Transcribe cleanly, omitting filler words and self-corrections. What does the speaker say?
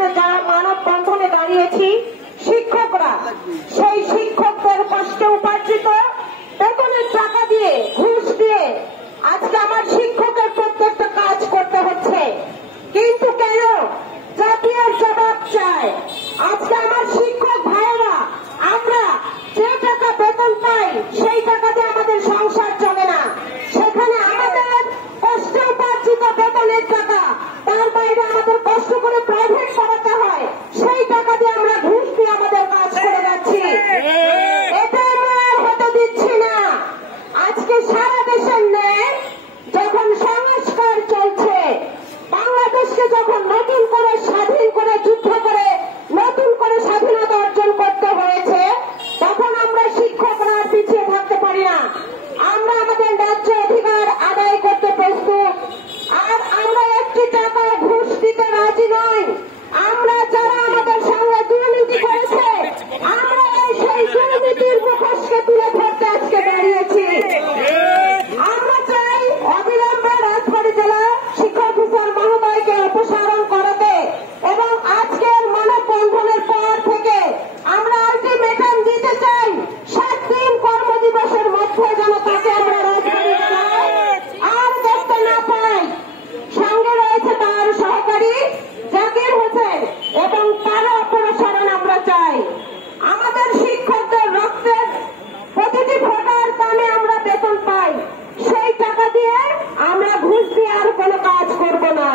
এখানে যারা মানববন্ধনে দাঁড়িয়েছি শিক্ষকরা, সেই শিক্ষকদের কষ্টে উপার্জিত বেতনের টাকা দিয়ে, ঘুষ দিয়ে আজকে আমার শিক্ষকের প্রত্যেকটা কাজ করতে হচ্ছে। কিন্তু কেন? জাতীয় জবাব চায়। আজকে আমার শিক্ষক ভাইয়েরা, আমরা যে টাকা বেতন পাই সেই টাকা দিয়ে আমাদের সংসার চলে না। সেখানে আমাদের কষ্ট উপার্জিত বেতনের টাকা, তার বাইরে আমাদের কষ্ট করে প্রাইভেট পড়াতে হয়, সেই টাকা দিয়ে আমরা ঘুষ দিয়ে আমাদের কাজ করে যাচ্ছি। এটা আমরা আর হতে দিচ্ছি না। আজকে সারা দেশের ন্যায় যখন সংস্কার চলছে, বাংলাদেশকে যখন নতুন করে স্বাধীন করে যুদ্ধ করে নতুন করে স্বাধীনতা অর্জন করতে হয়েছে, তখন আমরা শিক্ষকরা পিছিয়ে থাকতে পারি না। আমরা আমাদের ন্যায্য অধিকার আদায় করতে প্রস্তুত। আর আমরা একটি টাকা ঘুষ দিতে রাজি নই। আমরা যারা আমাদের সঙ্গে দুর্নীতি করেছে, আমরা সেই দুর্নীতির মুখোশকে তুলে ধরতে আজকে দাঁড়িয়েছি। আমরা চাই অবিলম্বে রাজবাড়ী জেলা শিক্ষা অফিসার মহোদয়কে অপসারণ করাতে এবং আজকের মানববন্ধনের পর থেকে আমরা আলটিমেটাম দিতে চাই 7 দিন কর্মদিবসের মধ্যে যেন তাকে আমরা রাজবাড়ী জেলায় আর দেখতে না পাই। সঙ্গে রয়েছে তার সহকারী জাকির হোসেন এবং তার অপসারণ আমরা চাই। আমাদের শিক্ষকদের রক্তের প্রতিটি ফোঁটার দামে আমরা বেতন পাই, সেই টাকা দিয়ে আমরা ঘুষ দিয়ে আর কোনো কাজ করব না।